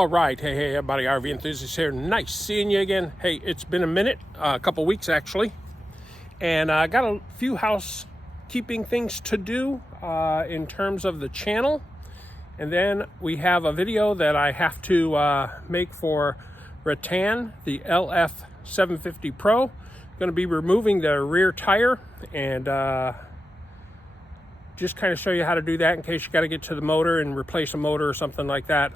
All right, hey everybody, RV Enthusiast here. Nice seeing you again. Hey, it's been a minute, a couple weeks actually, and I got a few housekeeping things to do in terms of the channel, and then we have a video that I have to make for Rattan, the LF750 Pro. Going to be removing the rear tire and just kind of show you how to do that in case you got to get to the motor and replace a motor or something like that.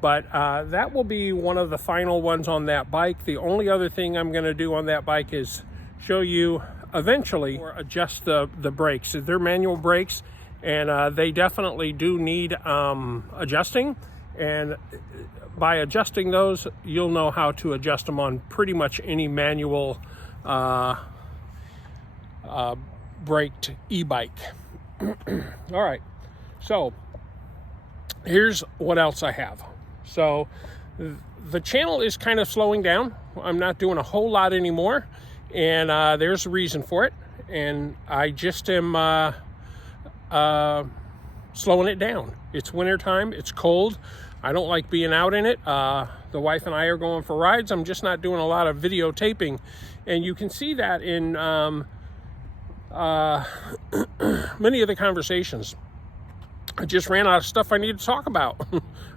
But that will be one of the final ones on that bike. The only other thing I'm going to do on that bike is show you eventually or adjust the brakes. They're manual brakes, and they definitely do need adjusting. And by adjusting those, you'll know how to adjust them on pretty much any manual braked e-bike. All right, so here's what else I have. So the channel is kind of slowing down. I'm not doing a whole lot anymore, and there's a reason for it. And I just am slowing it down. It's wintertime, it's cold. I don't like being out in it. The wife and I are going for rides. I'm just not doing a lot of videotaping. And you can see that in many of the conversations. I just ran out of stuff I need to talk about.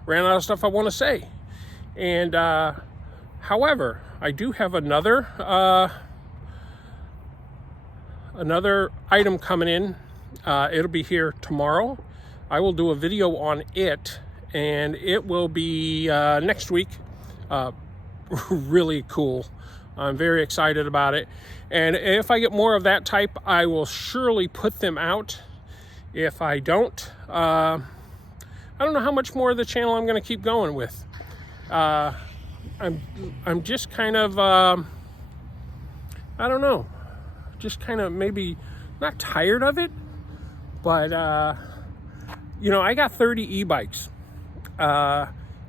Ran out of stuff I want to say. And however, I do have another item coming in. It'll be here tomorrow. I will do a video on it, and it will be next week. Really cool. I'm very excited about it. And if I get more of that type, I will surely put them out. If I don't, I don't know how much more of the channel I'm going to keep going with. I'm just kind of, I don't know, just kind of maybe not tired of it, but, you know, I got 30 e-bikes.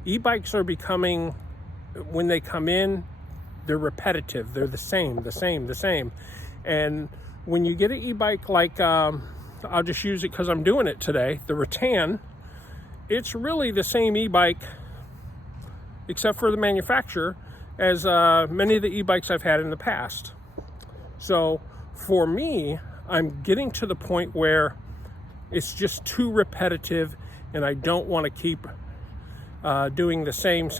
E-bikes are becoming, when they come in, they're repetitive. They're the same. And when you get an e-bike like, I'll just use it because I'm doing it today, the Rattan, it's really the same e-bike, except for the manufacturer, as many of the e-bikes I've had in the past. So for me, I'm getting to the point where it's just too repetitive, and I don't want to keep doing the same,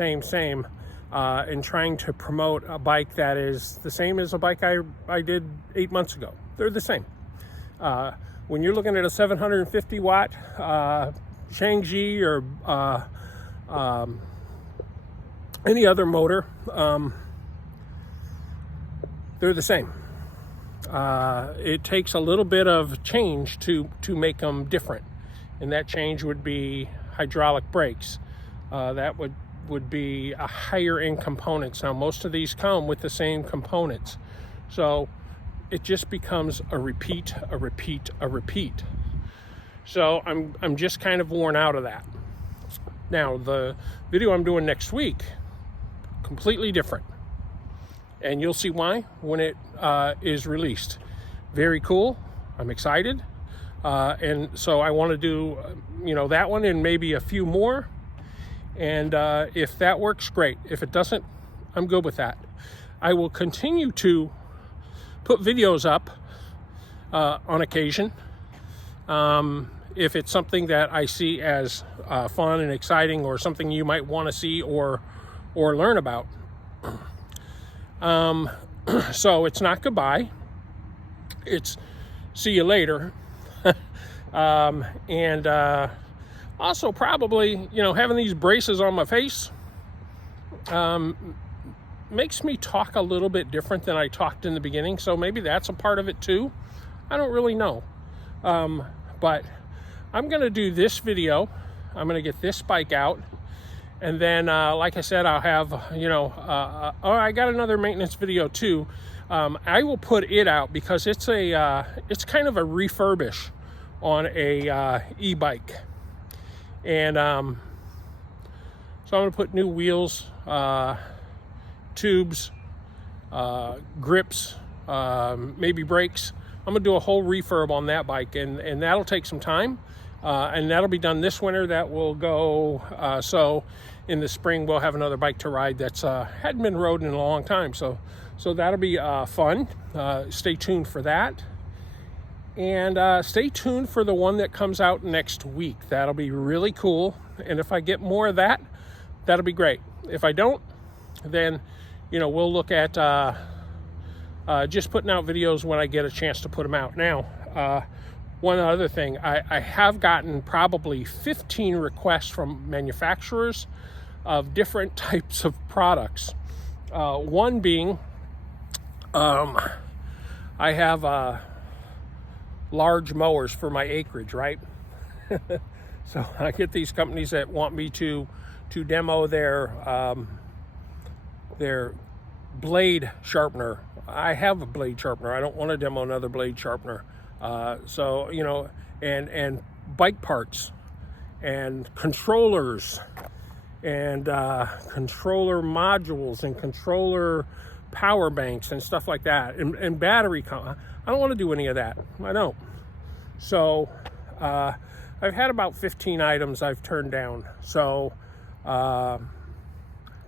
and trying to promote a bike that is the same as a bike I did 8 months ago. They're the same. When you're looking at a 750 watt Shangji or any other motor, they're the same. It takes a little bit of change to make them different, and that change would be hydraulic brakes. That would be a higher end components. Now most of these come with the same components, so it just becomes a repeat. So I'm just kind of worn out of that. Now the video I'm doing next week, completely different, and you'll see why when it is released. Very cool. I'm excited, and so I want to do you know, that one and maybe a few more. And if that works, great. If it doesn't, I'm good with that. I will continue to put videos up on occasion if it's something that I see as fun and exciting, or something you might want to see or learn about. So it's not goodbye, it's see you later. And also probably, you know, having these braces on my face makes me talk a little bit different than I talked in the beginning. So maybe that's a part of it too. I don't really know. But I'm going to do this video. I'm going to get this bike out. And then, like I said, I'll have, you know, oh, I got another maintenance video too. I will put it out because it's it's kind of a refurbish on a e-bike. And so I'm going to put new wheels, tubes, grips, maybe brakes. I'm going to do a whole refurb on that bike, and that'll take some time. And that'll be done this winter. That will go, so in the spring we'll have another bike to ride that's hadn't been rode in a long time. So that'll be fun. Stay tuned for that. And stay tuned for the one that comes out next week. That'll be really cool. And if I get more of that, that'll be great. If I don't, then, you know, we'll look at just putting out videos when I get a chance to put them out. Now, one other thing, I have gotten probably 15 requests from manufacturers of different types of products. One being, I have large mowers for my acreage, right? So I get these companies that want me to demo their blade sharpener. I have a blade sharpener. I don't want to demo another blade sharpener. So, you know, and bike parts and controllers and controller modules and controller power banks and stuff like that, and battery. I don't want to do any of that. I don't. So I've had about 15 items I've turned down. So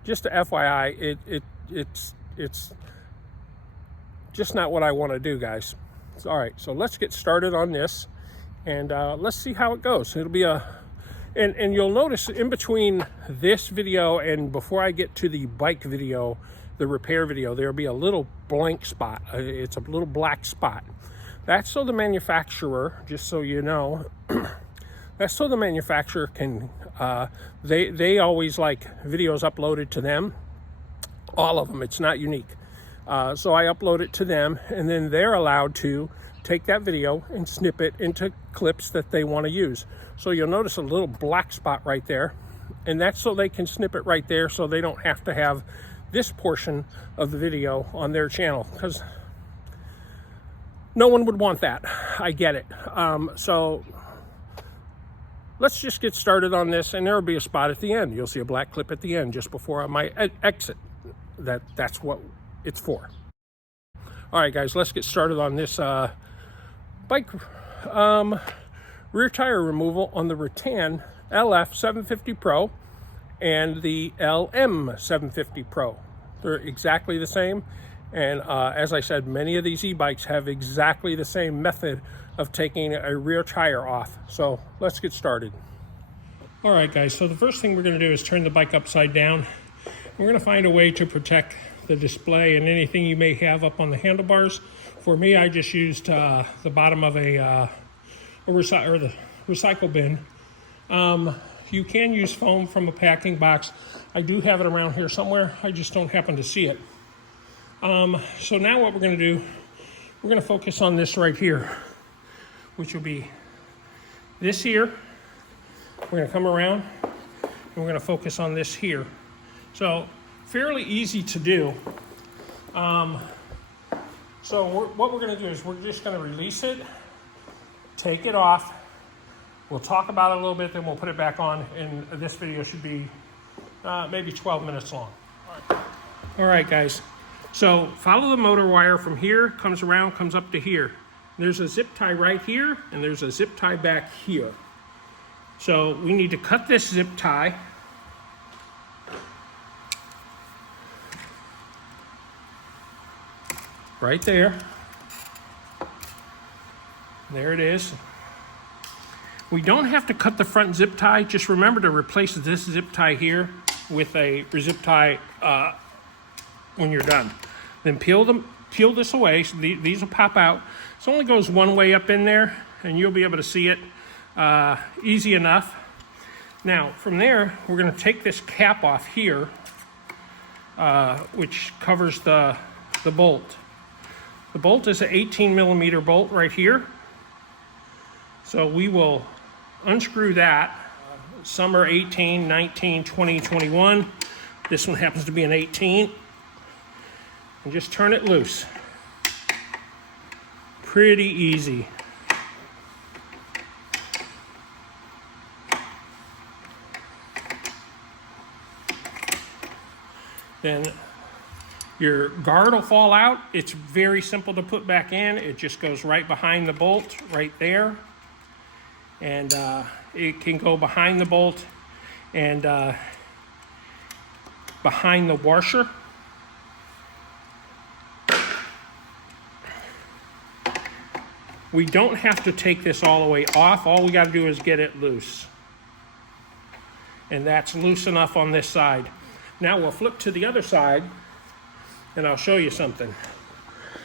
just a FYI, it's just not what I want to do, guys. All right, so let's get started on this, and let's see how it goes. It'll be and you'll notice in between this video and before I get to the bike video, the repair video, there'll be a little blank spot. It's a little black spot. That's so the manufacturer, just so you know, that's so the manufacturer can, they always like videos uploaded to them, all of them, it's not unique. So I upload it to them, and then they're allowed to take that video and snip it into clips that they want to use. So you'll notice a little black spot right there, and that's so they can snip it right there, so they don't have to have this portion of the video on their channel, because no one would want that. I get it. So let's just get started on this, and there will be a spot at the end. You'll see a black clip at the end just before my exit. That's what it's for. All right, guys, let's get started on this bike rear tire removal on the Rattan LF 750 Pro and the LM750 Pro. They're exactly the same. And as I said, many of these e-bikes have exactly the same method of taking a rear tire off. So let's get started. All right, guys, so the first thing we're going to do is turn the bike upside down. We're going to find a way to protect the display and anything you may have up on the handlebars. For me, I just used the bottom of the recycle bin. You can use foam from a packing box. I do have it around here somewhere. I just don't happen to see it. So now what we're going to do, we're going to focus on this right here, which will be this here. We're going to come around and we're going to focus on this here. So fairly easy to do. So what we're going to do is we're just going to release it, take it off. We'll talk about it a little bit, then we'll put it back on, and this video should be maybe 12 minutes long. All right, guys. So follow the motor wire from here, comes around, comes up to here. There's a zip tie right here, and there's a zip tie back here. So we need to cut this zip tie. Right there. There it is. We don't have to cut the front zip tie. Just remember to replace this zip tie here with a zip tie when you're done. Then peel this away. So these will pop out. It only goes one way up in there, and you'll be able to see it easy enough. Now, from there, we're going to take this cap off here, which covers the bolt. The bolt is an 18mm bolt right here. So we will unscrew that. Some are 18, 19, 20, 21. This one happens to be an 18. And just turn it loose. Pretty easy. Then your guard will fall out. It's very simple to put back in. It just goes right behind the bolt right there. and it can go behind the bolt and behind the washer. We don't have to take this all the way off. All we got to do is get it loose. And that's loose enough on this side. Now we'll flip to the other side and I'll show you something.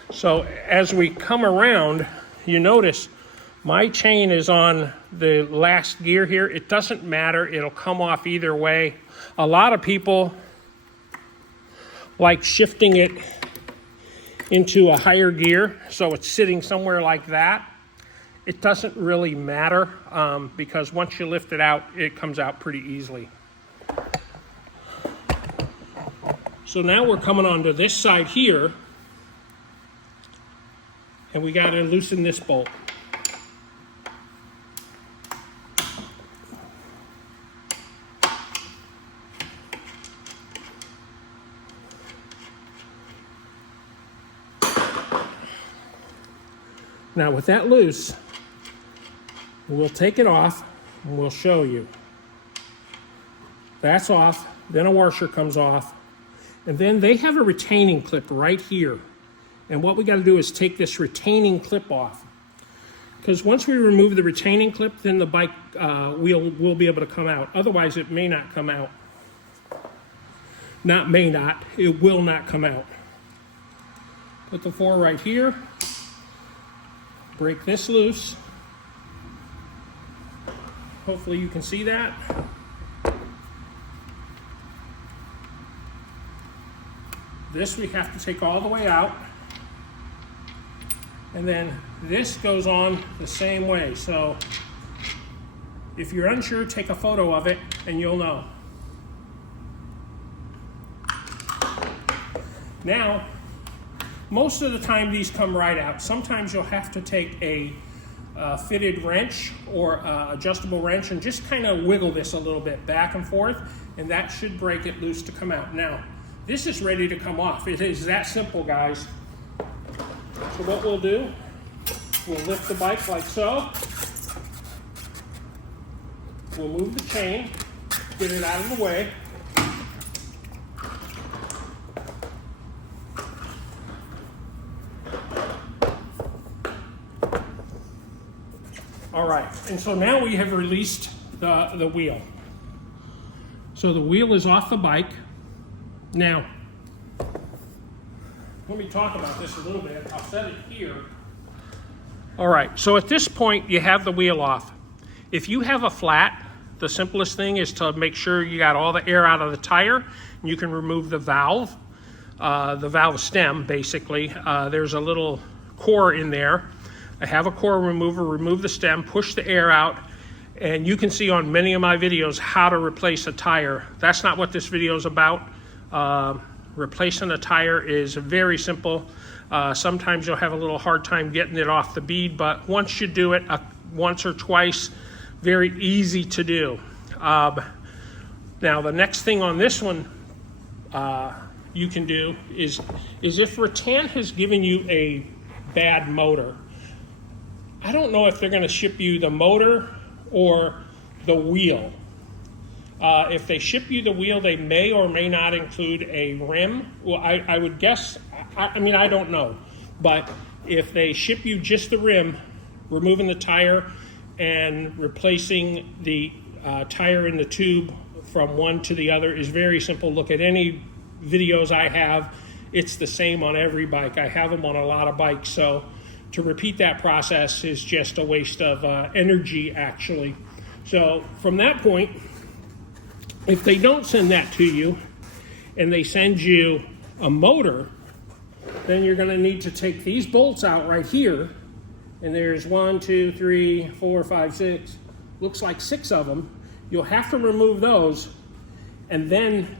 So as we come around, you notice my chain is on the last gear here. It doesn't matter, it'll come off either way. A lot of people like shifting it into a higher gear, so it's sitting somewhere like that. It doesn't really matter because once you lift it out, it comes out pretty easily. So now we're coming onto this side here, and we got to loosen this bolt. Now with that loose, we'll take it off and we'll show you. That's off, then a washer comes off, and then they have a retaining clip right here. And what we got to do is take this retaining clip off. Because once we remove the retaining clip, then the bike wheel will be able to come out. Otherwise it may not come out. Not may not, it will not come out. Put the 4 right here. Break this loose. Hopefully you can see that. This we have to take all the way out. And then this goes on the same way. So if you're unsure, take a photo of it and you'll know. Now, most of the time these come right out. Sometimes you'll have to take a fitted wrench or adjustable wrench and just kind of wiggle this a little bit back and forth, and that should break it loose to come out. Now, this is ready to come off. It is that simple, guys. So what we'll do, we'll lift the bike like so. We'll move the chain, get it out of the way. All right, and so now we have released the wheel. So the wheel is off the bike. Now, let me talk about this a little bit. I'll set it here. All right, so at this point, you have the wheel off. If you have a flat, the simplest thing is to make sure you got all the air out of the tire. And you can remove the valve stem, basically. There's a little core in there. I have a core remover, remove the stem, push the air out, and you can see on many of my videos how to replace a tire. That's not what this video is about. Replacing a tire is very simple. Sometimes you'll have a little hard time getting it off the bead, but once you do it once or twice, very easy to do. Now the next thing on this one you can do is if Rattan has given you a bad motor, I don't know if they're going to ship you the motor or the wheel. If they ship you the wheel, they may or may not include a rim. Well, I would guess, I mean, I don't know. But if they ship you just the rim, removing the tire and replacing the tire in the tube from one to the other is very simple. Look at any videos I have. It's the same on every bike. I have them on a lot of bikes. So to repeat that process is just a waste of energy, actually. So from that point, if they don't send that to you and they send you a motor, then you're going to need to take these bolts out right here. And there's 1, 2, 3, 4, 5, 6, looks like 6 of them. You'll have to remove those, and then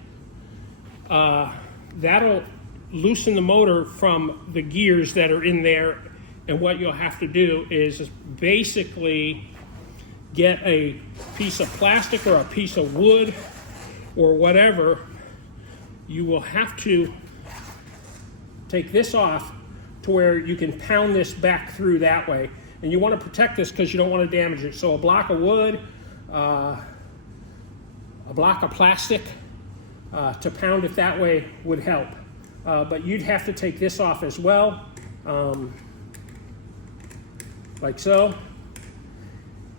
that'll loosen the motor from the gears that are in there. And what you'll have to do is basically get a piece of plastic or a piece of wood or whatever. You will have to take this off to where you can pound this back through that way. And you want to protect this because you don't want to damage it. So a block of wood, a block of plastic to pound it that way would help. But you'd have to take this off as well, like so.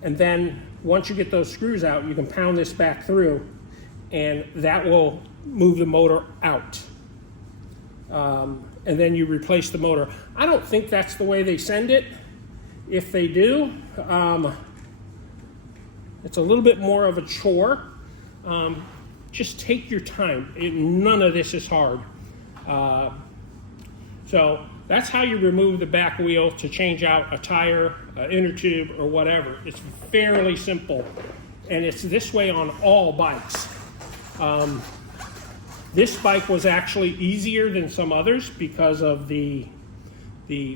And then once you get those screws out, you can pound this back through, and that will move the motor out. And then you replace the motor. I don't think that's the way they send it. If they do, it's a little bit more of a chore. Just take your time. None of this is hard. So that's how you remove the back wheel to change out a tire, an inner tube, or whatever. It's fairly simple. And it's this way on all bikes. This bike was actually easier than some others because of the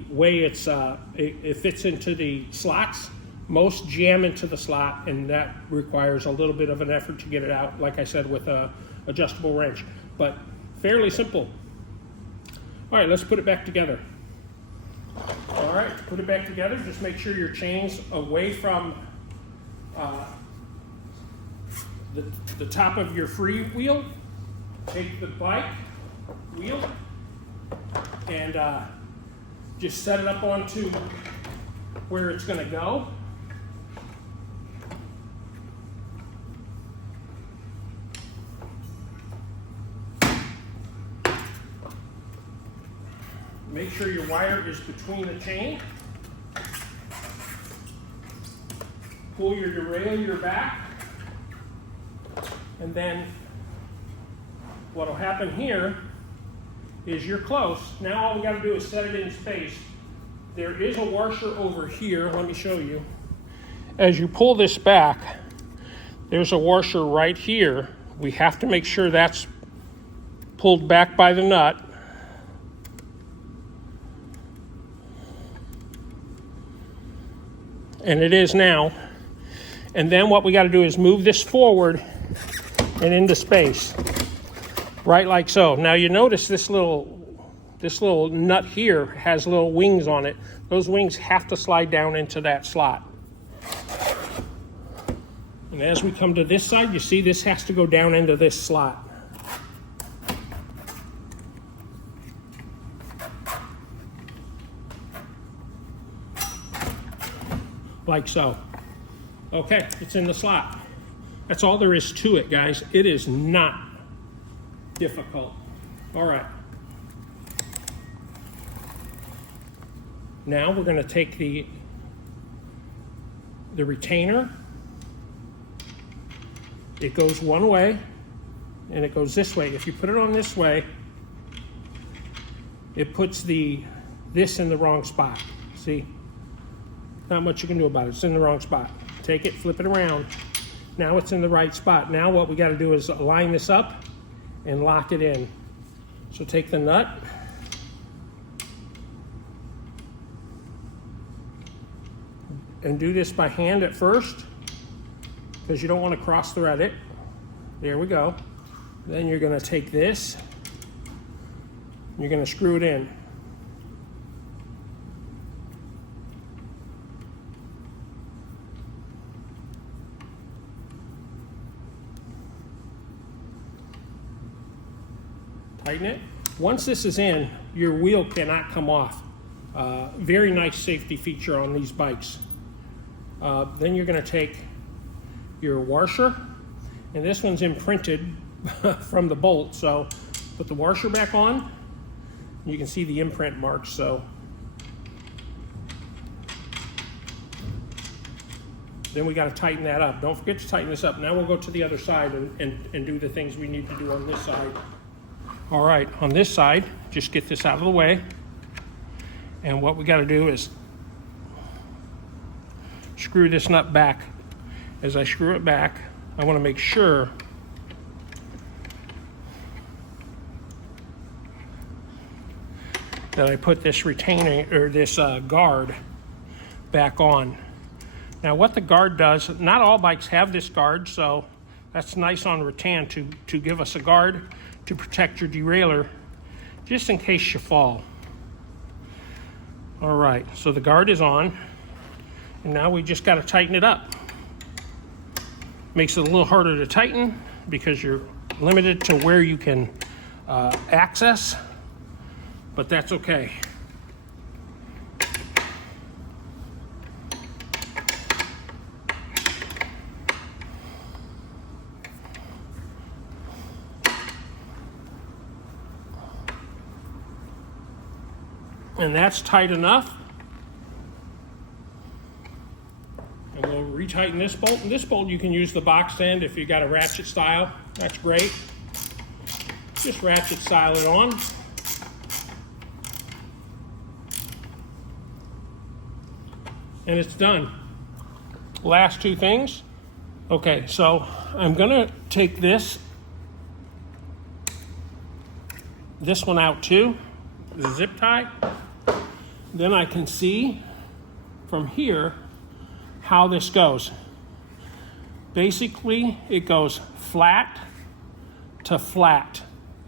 way it fits into the slots. Most jam into the slot, and that requires a little bit of an effort to get it out, like I said, with a adjustable wrench. But fairly simple. All right, let's put it back together. All right, to put it back together, just make sure your chain's away from the top of your free wheel. Take the bike wheel and just set it up onto where it's going to go. Make sure your wire is between the chain. Pull your derailleur back, and then what will happen here is you're close. Now all we got to do is set it in space. There is a washer over here. Let me show you. As you pull this back, there's a washer right here. We have to make sure that's pulled back by the nut. And it is now. And then what we got to do is move this forward and into space. Right like so. Now you notice this little nut here has little wings on it. Those wings have to slide down into that slot. And as we come to this side, you see this has to go down into this slot. Like so. Okay, it's in the slot. That's all there is to it, guys. It is not difficult. All right. Now we're going to take the retainer. It goes one way, and it goes this way. If you put it on this way, it puts this in the wrong spot. See? Not much you can do about it. It's in the wrong spot. Take it, flip it around. Now it's in the right spot. Now what we got to do is line this up and lock it in. So take the nut, and do this by hand at first, because you don't want to cross thread it. There we go. Then you're going to take this, you're going to screw it in. Tighten it. Once this is in, your wheel cannot come off. Very nice safety feature on these bikes. Then you're going to take your washer, and this one's imprinted from the bolt, so put the washer back on. You can see the imprint marks. So then we got to tighten that up. Don't forget to tighten this up. Now we'll go to the other side and do the things we need to do on this side. All right, on this side, just get this out of the way. And what we got to do is screw this nut back. As I screw it back, I want to make sure that I put this retaining, or this guard back on. Now what the guard does, not all bikes have this guard, so that's nice on Rattan to give us a guard to protect your derailleur, just in case you fall. All right, so the guard is on. And now we just got to tighten it up. Makes it a little harder to tighten because you're limited to where you can access, but that's okay. And that's tight enough. And we'll retighten this bolt. And this bolt you can use the box end if you got a ratchet style. That's great. Just ratchet style it on. And it's done. Last two things. Okay, so I'm gonna take this one out too, the zip tie. Then I can see from here how this goes. Basically, it goes flat to flat.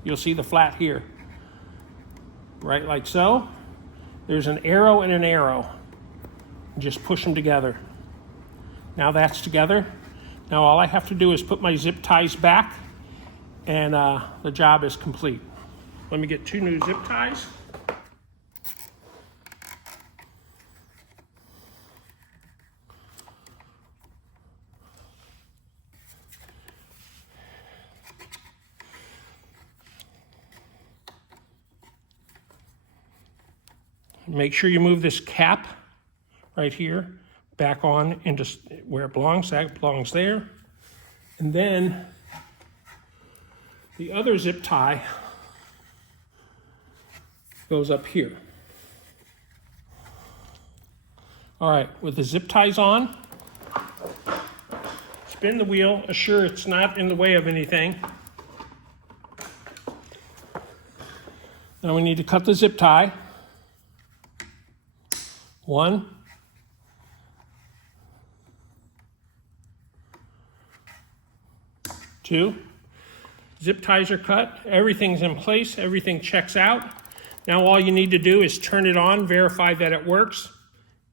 You'll see the flat here, right like so. There's an arrow and an arrow. Just push them together. Now that's together. Now all I have to do is put my zip ties back and the job is complete. Let me get 2 new zip ties. Make sure you move this cap right here back on into where it belongs. That belongs there. And then the other zip tie goes up here. All right, with the zip ties on, spin the wheel, assure it's not in the way of anything. Now we need to cut the zip tie. 1, 2. Zip ties are cut, everything's in place, everything checks out. Now all you need to do is turn it on, verify that it works.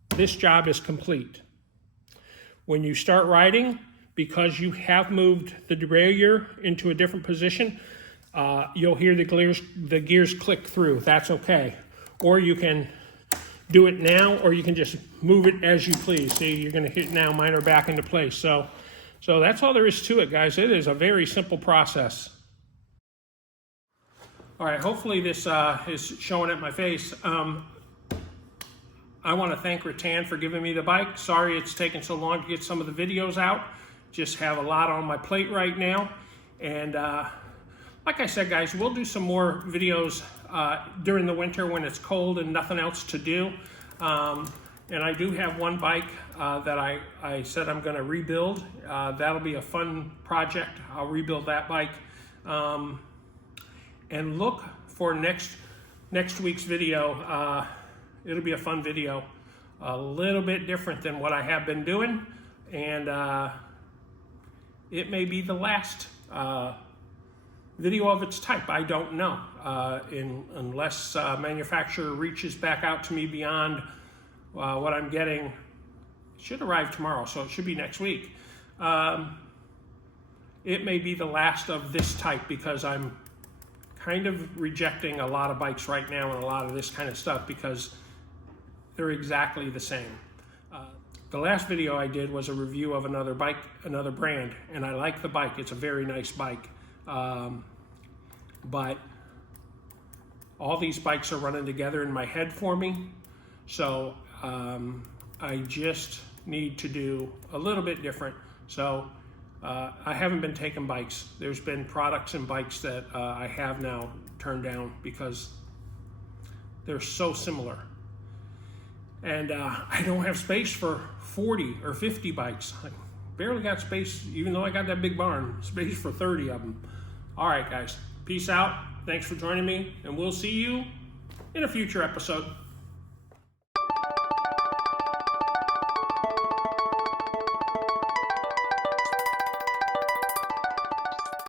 This job is complete. When you start riding, because you have moved the derailleur into a different position, you'll hear the gears click through. That's okay. Or you can do it now, or you can just move it as you please. See, you're going to hit now, mine are back into place. So that's all there is to it, guys. It is a very simple process. All right, hopefully this is showing at my face. I want to thank Rattan for giving me the bike. Sorry it's taken so long to get some of the videos out. Just have a lot on my plate right now. And like I said, guys, we'll do some more videos during the winter when it's cold and nothing else to do. And I do have one bike that I said I'm going to rebuild. That'll be a fun project. I'll rebuild that bike. And look for next week's video. It'll be a fun video, a little bit different than what I have been doing, and it may be the last video of its type. I don't know, unless manufacturer reaches back out to me beyond what I'm getting. It should arrive tomorrow, so it should be next week. It may be the last of this type because I'm kind of rejecting a lot of bikes right now and a lot of this kind of stuff because they're exactly the same. The last video I did was a review of another bike, another brand, and I like the bike. It's a very nice bike. But all these bikes are running together in my head for me. So I just need to do a little bit different. So I haven't been taking bikes. There's been products and bikes that I have now turned down because they're so similar. And I don't have space for 40 or 50 bikes. I barely got space, even though I got that big barn, space for 30 of them. All right, guys, peace out. Thanks for joining me, and we'll see you in a future episode.